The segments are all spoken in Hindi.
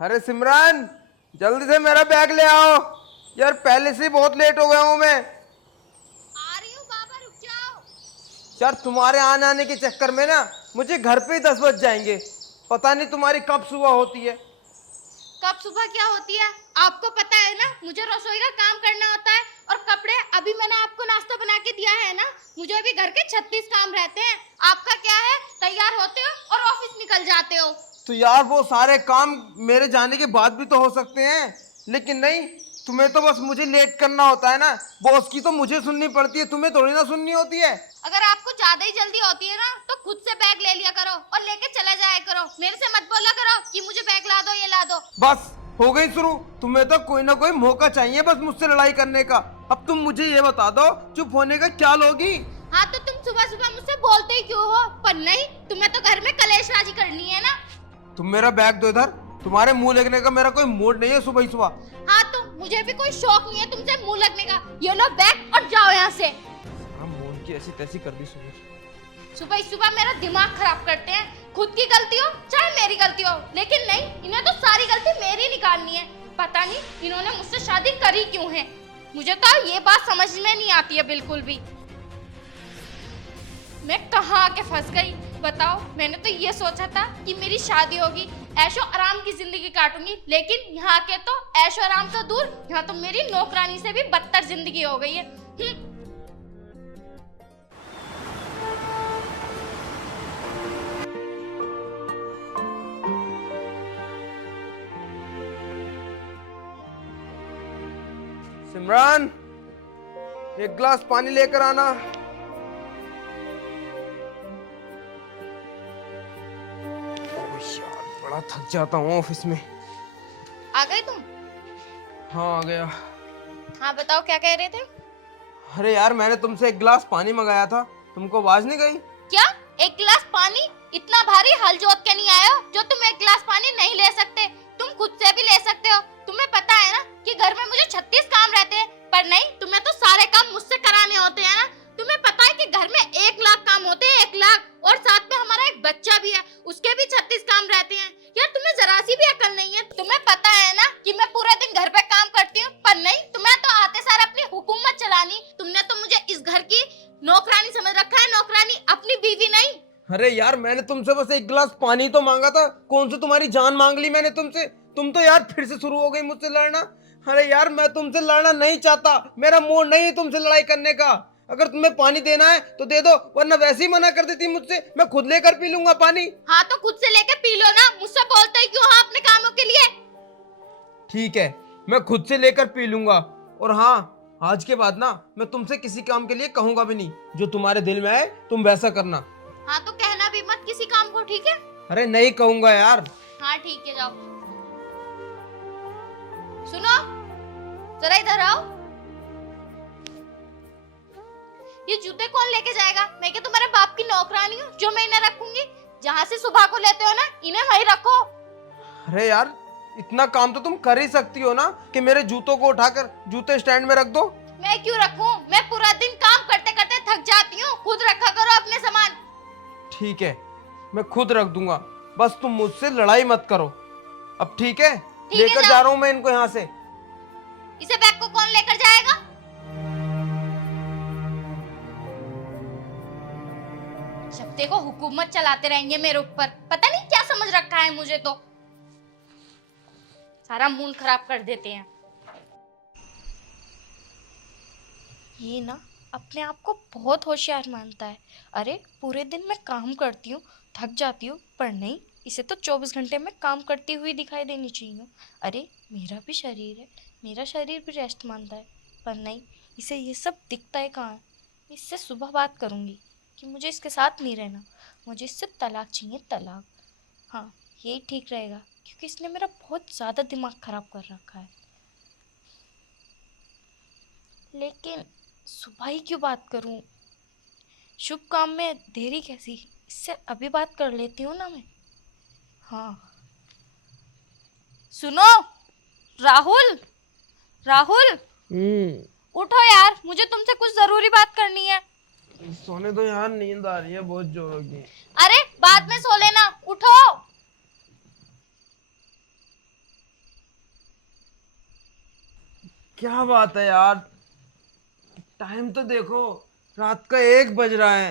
अरे सिमरन, जल्दी से मेरा बैग ले आओ यार, पहले से ही बहुत लेट हो गया हूँ मैं। आ रही हूँ बाबा, रुक जाओ। यार तुम्हारे आने आने के चक्कर में ना मुझे घर पे ही 10 बज जाएंगे। पता नहीं तुम्हारी कब सुबह होती है। कब सुबह क्या होती है आपको पता है ना। मुझे रसोई का काम करना होता है और कपड़े अभी मैंने आपको नाश्ता बना के दिया है ना। मुझे अभी घर के 36 काम रहते हैं। आपका क्या है, तैयार होते हो और ऑफिस निकल जाते हो। तो यार वो सारे काम मेरे जाने के बाद भी तो हो सकते हैं, लेकिन नहीं, तुम्हें तो बस मुझे लेट करना होता है ना। बॉस की तो मुझे सुननी पड़ती है, तुम्हें थोड़ी ना सुननी होती है। अगर आपको ज्यादा ही जल्दी होती है ना तो खुद से बैग ले लिया करो और लेके चले जाया करो। मेरे से मत बोला करो कि मुझे बैग ला दो, ये ला दो। बस हो गई शुरू। तुम्हें तो कोई ना कोई मौका चाहिए बस मुझसे लड़ाई करने का। अब तुम मुझे ये बता दो, चुप होने का क्या लोगी? हाँ तो तुम सुबह सुबह मुझसे बोलते ही क्यों हो, पर नहीं, तुम्हें तो घर में कलेशबाजी करनी है ना। तुम मेरा बैग दो इधर। तुम्हारे मुंह लगने का मेरा कोई मूड नहीं है सुबह ही सुबह। हाँ तो मुझे भी कोई शौक नहीं है तुमसे मुंह लगने का। ये लो बैग और जाओ यहाँ से। हाँ, मूड की ऐसी तैसी कर दी सुबह। सुबह ही सुबह मेरा दिमाग खराब करते हैं। खुद की गलती हो चाहे मेरी गलती हो, लेकिन नहीं, इन्हें तो सारी गलती मेरी निकालनी है। पता नहीं इन्होंने मुझसे शादी करी क्यों है। मुझे तो ये बात समझ में नहीं आती है बिल्कुल भी। मैं कहाँ आके फंस गई बताओ। मैंने तो ये सोचा था कि मेरी शादी होगी, ऐशो आराम की जिंदगी काटूंगी, लेकिन यहाँ के तो ऐशो आराम तो दूर, यहाँ तो मेरी नौकरानी से भी बदतर जिंदगी हो गई है। सिमरन, एक गिलास पानी लेकर आना। ओह यार, बड़ा थक जाता हूँ ऑफिस में। आ गए तुम? हाँ आ गया। हाँ बताओ क्या कह रहे थे। अरे यार, मैंने तुमसे एक गिलास पानी मंगाया था, तुमको आवाज नहीं गई? क्या एक गिलास पानी? इतना भारी हल जोत के नहीं आए हो जो तुम एक गिलास पानी नहीं ले सकते। तुम खुद से भी ले सकते हो। तुम्हें पता है ना कि घर में मुझे 36 काम रहते हैं, पर नहीं, तुम्हें तो सारे काम मुझसे कराने होते हैं ना। तुम्हें पता है कि घर में 1 लाख काम होते हैं, 1 लाख, और साथ में हमारा एक बच्चा भी है, उसके भी 36 काम रहते हैं। यार तुम्हें जरा सी भी अकल नहीं है। तुम्हें पता है ना कि मैं पूरा दिन घर पे काम करती हूँ, पर नहीं, तुम्हें तो आते सार अपनी हुकूमत चलानी। तुमने तो मुझे इस घर की नौकरानी समझ रखा है, नौकरानी, अपनी बीवी नहीं। अरे यार, मैंने तुमसे बस एक गिलास पानी तो मांगा था, कौन सी तुम्हारी जान मांग ली मैंने तुमसे? तुम तो यार फिर से शुरू हो गई मुझसे लड़ना। अरे यार, मैं तुमसे लड़ना नहीं चाहता, मेरा मूड नहीं है तुमसे लड़ाई करने का। अगर तुम्हें पानी देना है तो दे दो, वरना वैसे ही मना कर देती मुझसे, मैं खुद लेकर पी लूंगा पानी। हाँ तो खुद से लेके पी लो ना, मुझसे बोलते ही क्यों हो अपने कामों के लिए। ठीक है, मैं खुद से लेकर पी लूंगा। और हाँ, आज के बाद ना मैं तुमसे किसी काम के लिए कहूंगा भी नहीं। जो तुम्हारे दिल में आए तुम वैसा करना। हाँ तो कहना भी मत किसी काम को, ठीक है? अरे नहीं कहूंगा यार। हाँ ठीक है, जाओ। सुनो, जरा इधर आओ। ये जूते कौन लेके जाएगा? मैं क्या तुम्हारे बाप की नौकरानी हूँ जो मैं इन्हें रखूंगी? जहाँ से सुबह को लेते हो ना, इन्हें वहीं रखो। अरे यार, इतना काम तो तुम कर ही सकती हो ना कि मेरे जूतों को उठाकर जूते स्टैंड में रख दो। मैं क्यों रखूं? मैं पूरा दिन काम करते करते थक जाती हूँ। खुद रखा करो अपने सामान। ठीक है, मैं खुद रख दूंगा, बस तुम मुझसे लड़ाई मत करो। अब ठीक है, ठीक है, लेकर जा जाओ। रहा हूं मैं इनको यहाँ से। इसे बैग को कौन लेकर जाएगा? जब देखो हुकूमत चलाते रहेंगे मेरे ऊपर। पता नहीं क्या समझ रखा है मुझे तो। सारा मूड खराब कर देते हैं। ये ना अपने आप को बहुत होशियार मानता है। अरे पूरे दिन मैं काम करती हूँ, थक जाती हूँ, पर नहीं, इसे तो 24 घंटे में काम करती हुई दिखाई देनी चाहिए। अरे मेरा भी शरीर है, मेरा शरीर भी रेस्ट मांगता है, पर नहीं, इसे ये सब दिखता है कहाँ है। इससे सुबह बात करूँगी कि मुझे इसके साथ नहीं रहना, मुझे इससे तलाक चाहिए, तलाक। हाँ यही ठीक रहेगा, क्योंकि इसने मेरा बहुत ज़्यादा दिमाग ख़राब कर रखा है। लेकिन सुबह ही क्यों बात करूं? शुभ काम में देरी कैसी? इससे अभी बात कर लेती हूँ ना मैं। हाँ सुनो, राहुल, राहुल, उठो यार, मुझे तुमसे कुछ जरूरी बात करनी है। सोने दो यार, नींद आ रही है बहुत जोरों की। अरे बाद में सो लेना, उठो। क्या बात है यार, टाइम तो देखो, रात का 1 बज रहा है।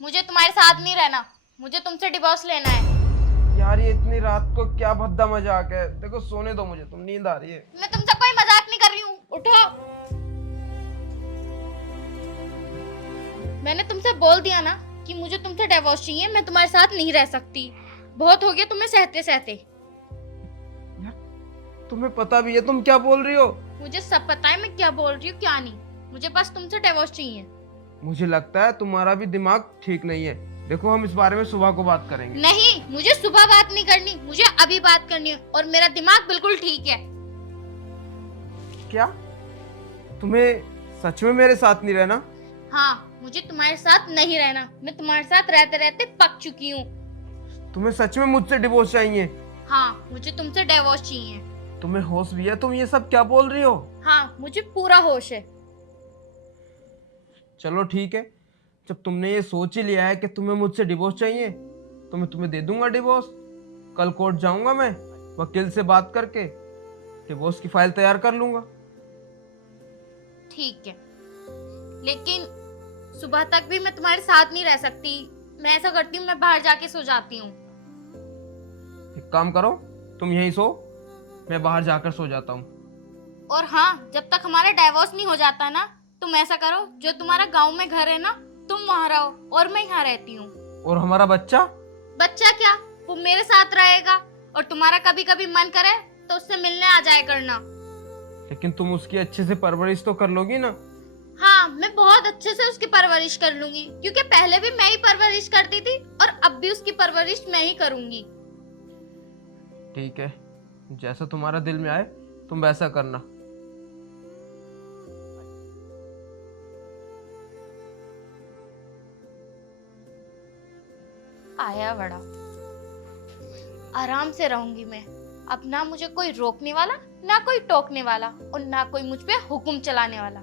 मुझे तुम्हारे साथ नहीं रहना, मुझे तुमसे डिवोर्स लेना है। यार ये इतनी रात को क्या भद्दा मजाक है, देखो सोने दो मुझे, तुम नींद आ रही है। मैं तुमसे कोई मजाक नहीं कर रही हूँ, उठो। मैंने तुमसे बोल दिया ना कि मुझे तुमसे डिवोर्स चाहिए, मैं तुम्हारे साथ नहीं रह सकती। बहुत हो गया तुम्हें सहते सहते। यार तुम्हें पता भी है तुम क्या बोल रही हो? मुझे सब पता है मैं क्या बोल रही हूँ क्या नहीं। मुझे बस तुमसे डिवोर्स चाहिए। मुझे लगता है तुम्हारा भी दिमाग ठीक नहीं है। देखो हम इस बारे में सुबह को बात करेंगे। नहीं, मुझे सुबह बात नहीं करनी, मुझे अभी बात करनी है, और मेरा दिमाग बिल्कुल ठीक है। क्या तुम्हें सच में मेरे साथ नहीं रहना? हाँ, मुझे तुम्हारे साथ नहीं रहना, मैं तुम्हारे साथ रहते रहते पक चुकी हूँ। तुम्हें सच में मुझसे डिवोर्स चाहिए? हाँ, मुझे तुमसे डिवोर्स चाहिए। तुम्हें होश भी है? तुम ये सब क्या बोल रही हो? हाँ, मुझे पूरा होश है। चलो ठीक है, जब तुमने ये सोच ही लिया है कि तुम्हें मुझसे डिवोर्स चाहिए तो मैं तुम्हें दे दूंगा डिवोर्स। कल कोर्ट जाऊंगा मैं, वकील से बात करके डिवोर्स की फाइल तैयार कर लूंगा। ठीक है, लेकिन सुबह तक भी मैं तुम्हारे साथ नहीं रह सकती। मैं ऐसा करती हूँ, मैं बाहर जाके सो जाती हूँ। एक काम करो, तुम यहीं सो, मैं बाहर जाकर सो जाता हूँ। और हाँ, जब तक हमारा डाइवोर्स नहीं हो जाता ना, तुम ऐसा करो, जो तुम्हारा गांव में घर है ना, तुम वहां रहो और मैं यहाँ रहती हूँ। और हमारा बच्चा? बच्चा क्या, वो मेरे साथ रहेगा, और तुम्हारा कभी कभी मन करे तो उससे मिलने आ जाया करना। लेकिन तुम उसकी अच्छे से परवरिश तो कर लोगी ना? हाँ, मैं बहुत अच्छे से उसकी परवरिश कर लूंगी, क्योंकि पहले भी मैं ही परवरिश करती थी और अब भी उसकी परवरिश मैं ही करूंगी। ठीक है, जैसा तुम्हारा दिल में आए तुम वैसा करना। आया बड़ा, आराम से रहूंगी मैं। अब ना मुझे कोई रोकने वाला, ना कोई टोकने वाला, और ना कोई मुझ पे हुक्म चलाने वाला।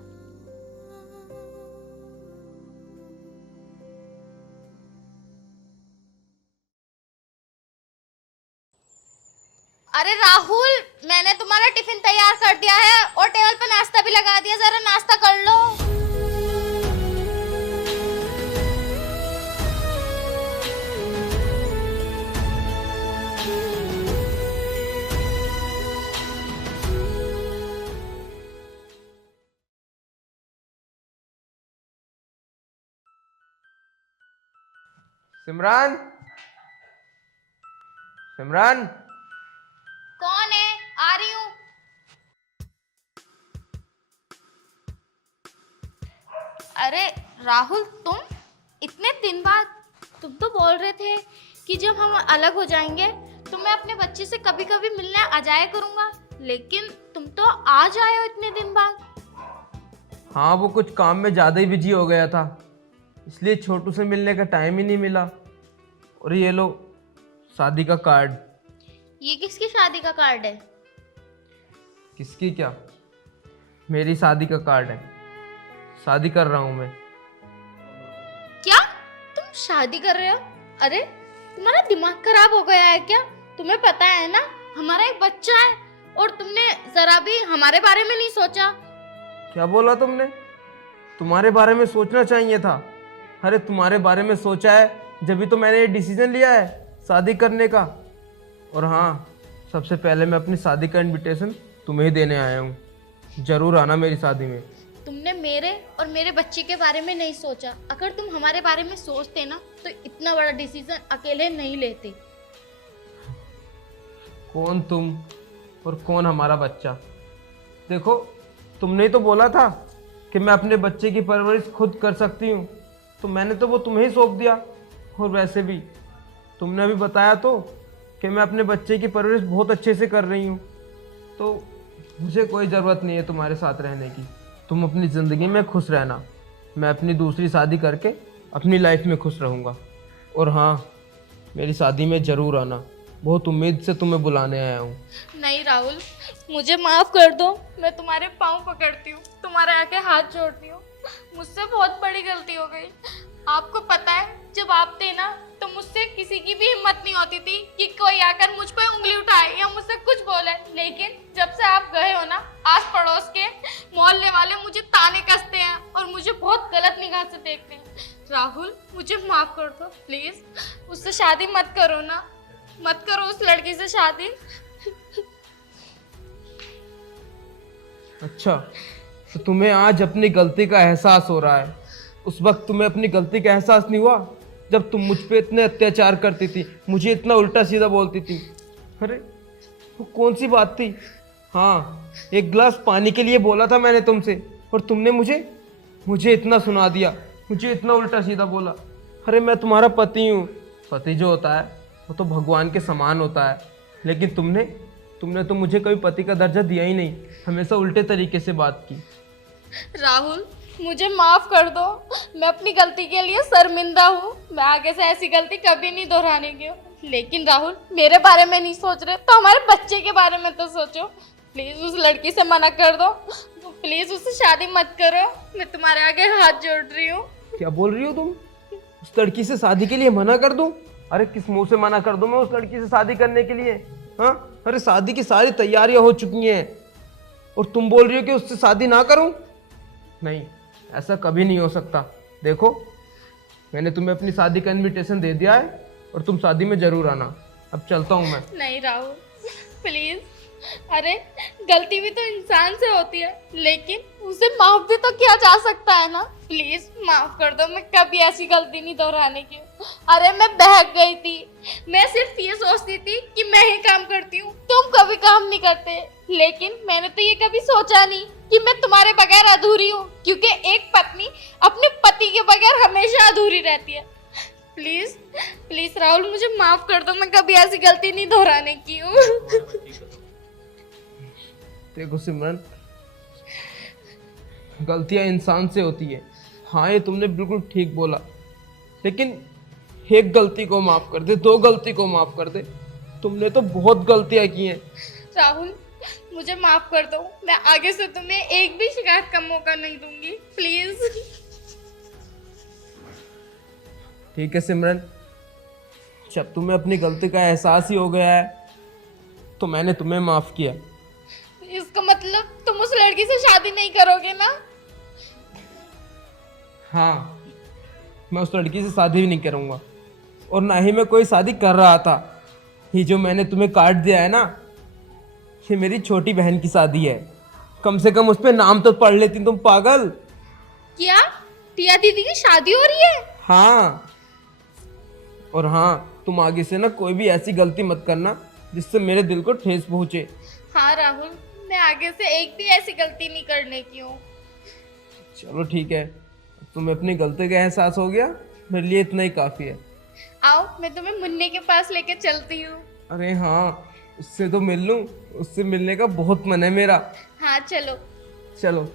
अरे राहुल, मैंने तुम्हारा टिफिन तैयार कर दिया है और टेबल पे नाश्ता भी लगा दिया, जरा नाश्ता कर लो। सिमरन, सिमरन। कौन है? आ रही हूँ। अरे राहुल, तुम इतने दिन बाद, तुम तो बोल रहे थे कि जब हम अलग हो जाएंगे तो मैं अपने बच्चे से कभी कभी मिलने आ जाया करूंगा, लेकिन तुम तो आज आए हो इतने दिन बाद। हाँ, वो कुछ काम में ज़्यादा ही बिजी हो गया था, इसलिए छोटू से मिलने का टाइम ही नहीं मिला। और ये लो शादी का कार्ड। ये किसकी शादी का कार्ड है? किसकी क्या, मेरी शादी का कार्ड है। शादी कर रहा हूँ मैं। क्या? तुम शादी कर रहे हो? अरे तुम्हारा दिमाग खराब हो गया है क्या? तुम्हें पता है ना, हमारा एक बच्चा है, और तुमने जरा भी हमारे बारे में नहीं सोचा। क्या बोला तुमने? तुम्हारे बारे में सोचना चाहिए था। अरे तुम्हारे बारे में सोचा है जब तो मैंने ये डिसीजन लिया है शादी करने का। और हाँ, सबसे पहले मैं अपनी शादी का इनविटेशन तुम्हें ही देने आया हूँ, जरूर आना मेरी शादी में। तुमने मेरे और मेरे बच्चे के बारे में नहीं सोचा। अगर तुम हमारे बारे में सोचते ना तो इतना बड़ा डिसीजन अकेले नहीं लेते। कौन तुम और कौन हमारा बच्चा? देखो, तुमने ही तो बोला था कि मैं अपने बच्चे की परवरिश खुद कर सकती हूँ, तो मैंने तो वो तुम्हें ही सौंप दिया। और वैसे भी तुमने अभी बताया तो कि मैं अपने बच्चे की परवरिश बहुत अच्छे से कर रही हूँ, तो मुझे कोई ज़रूरत नहीं है तुम्हारे साथ रहने की। तुम अपनी ज़िंदगी में खुश रहना, मैं अपनी दूसरी शादी करके अपनी लाइफ में खुश रहूँगा। और हाँ, मेरी शादी में ज़रूर आना, बहुत उम्मीद से तुम्हें बुलाने आया हूँ। नहीं राहुल, मुझे माफ कर दो, मैं तुम्हारे पाँव पकड़ती हूँ, तुम्हारे आके हाथ जोड़ती हूँ। मुझसे बहुत बड़ी गलती हो गई। आपको पता है, जब आप थे ना तो मुझसे किसी की भी हिम्मत नहीं होती थी कि कोई आकर मुझ पर उंगली उठाए या मुझसे कुछ बोले, लेकिन जब से आप गए हो ना, आस पड़ोस प्लीज उससे शादी मत करो ना, मत करो उस लड़की से शादी। अच्छा, तो तुम्हें आज अपनी गलती का एहसास हो रहा है। उस वक्त तुम्हें अपनी गलती का एहसास नहीं हुआ जब तुम मुझ पे इतने अत्याचार करती थी, मुझे इतना उल्टा सीधा बोलती थी। अरे वो कौन सी बात थी? हाँ, एक गिलास पानी के लिए बोला था मैंने तुमसे, और तुमने मुझे इतना सुना दिया, मुझे इतना उल्टा सीधा बोला। अरे मैं तुम्हारा पति हूँ। पति जो होता है वो तो भगवान के समान होता है, लेकिन तुमने तो मुझे कभी पति का दर्जा दिया ही नहीं, हमेशा उल्टे तरीके से बात की। राहुल मुझे माफ कर दो, मैं अपनी गलती के लिए शर्मिंदा हूँ। मैं आगे से ऐसी गलती कभी नहीं दोहराने की हूँ। लेकिन राहुल मेरे बारे में नहीं सोच रहे तो हमारे बच्चे के बारे में तो सोचो। प्लीज उस लड़की से मना कर दो, प्लीज उससे शादी मत करो। मैं तुम्हारे आगे हाथ जोड़ रही हूँ। क्या बोल रही हो तुम? उस लड़की से शादी के लिए मना कर दूं? अरे किस मुंह से मना कर दूं मैं उस लड़की से शादी करने के लिए? हाँ, अरे शादी की सारी तैयारियां हो चुकी हैं और तुम बोल रही हो कि उससे शादी ना करूं? नहीं, ऐसा कभी नहीं हो सकता। देखो, मैंने तुम्हें अपनी शादी का इनविटेशन दे दिया है और तुम शादी में जरूर आना। अब चलता हूं मैं। नहीं राहुल प्लीज, अरे गलती भी तो इंसान से होती है, लेकिन उसे माफ भी तो किया जा सकता है ना। प्लीज माफ कर दो, मैं कभी ऐसी गलती नहीं दोहराने की। अरे मैं बहक गई थी, मैं सिर्फ ये सोचती थी कि मैं ही काम करती हूँ, तुम कभी काम नहीं करते। लेकिन मैंने तो ये कभी सोचा नहीं कि मैं तुम्हारे बगैर अधूरी हूँ, क्योंकि एक पत्नी अपने पति के बगैर हमेशा अधूरी रहती है। प्लीज प्लीज राहुल मुझे माफ कर दो, मैं कभी ऐसी गलती नहीं दोहराने की हूँ। देखो सिमरन, गलतियां इंसान से होती है। हाँ, ये तुमने बिल्कुल ठीक बोला, लेकिन एक गलती को माफ कर दे, दो गलती को माफ कर दे। तुमने तो बहुत गलतियां की हैं। राहुल मुझे माफ कर दो, मैं आगे से तुम्हें एक भी शिकायत का मौका नहीं दूंगी। प्लीज। ठीक है सिमरन, जब तुम्हें अपनी गलती का एहसास ही हो गया है तो मैंने तुम्हें माफ किया। इसका मतलब तुम उस लड़की से शादी नहीं करोगे ना? हाँ, मैं उस लड़की से शादी भी नहीं करूँगा, और ना ही मैं कोई शादी कर रहा था। ये जो मैंने तुम्हें कार्ड दिया है ना, ये मेरी छोटी बहन की शादी है। कम से कम उस पर नाम तो पढ़ लेती तुम, पागल। क्या टिया दीदी की शादी हो रही है? हाँ, और हाँ, तुम आगे से ना कोई भी ऐसी गलती मत करना जिससे मेरे दिल को ठेस पहुंचे। हाँ राहुल, मैं आगे से एक भी ऐसी गलती नहीं करने की हूँ। चलो ठीक है, तुम्हें अपनी गलती का एहसास हो गया, मेरे लिए इतना ही काफ़ी है। आओ मैं तुम्हें मुन्ने के पास लेके चलती हूँ। अरे हाँ, उससे तो मिल लूँ, उससे मिलने का बहुत मन है मेरा। हाँ चलो। चलो।